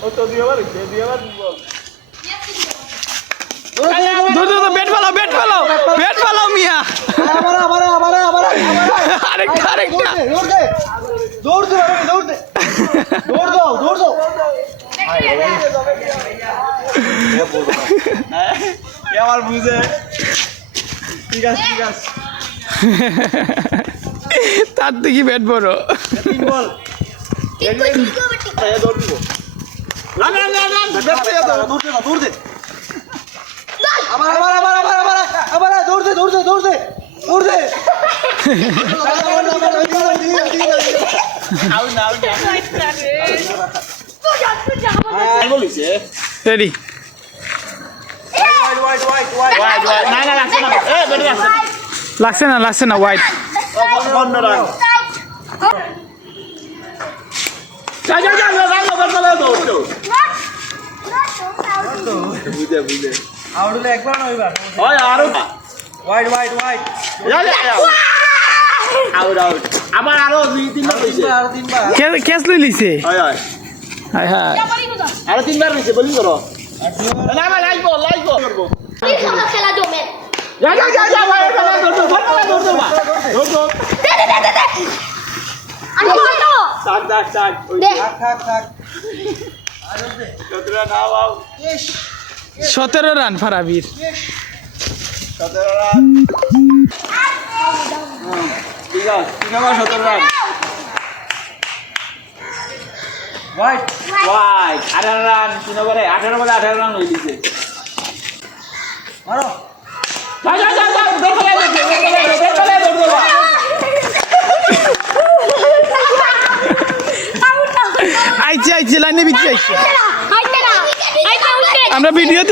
ও তো দুইবার বল দৌড় দৌড় বেট ফেলাও বেট ফেলাও মিয়া আবার আরেকটা দৌড় দাও আমার বুঝে ঠিক আছে তার থেকে ব্যাট বড় তিন বল দৌড় দিব না দৌড় দে আবার দৌড় দে বলিছে রেডি লাগছে না হোয়াইট বুঝে আউটলে একবার না হইবা আরো ওয়াইড আউট আমার আরো দুই তিনবার হইছে আর তিনবার ক্যাচ লই লিছে হয় হায় হায় আরো তিনবার হইছে বোলিং করো না ভাই লাইভ করবো খেলা জমে যা ভাই দৌড় আমি বলতো থাক দে থাক কতরা নাও আও 17 রান ফারাবির 17 রান ঠিক আছে 17 রান ওয়াইড 18 রান 3 ওভারে 18 রান হই দিছে মারো যা দৌড় আইছে লাইনে বিচি আইছে আইতে না আমরা ভিডিও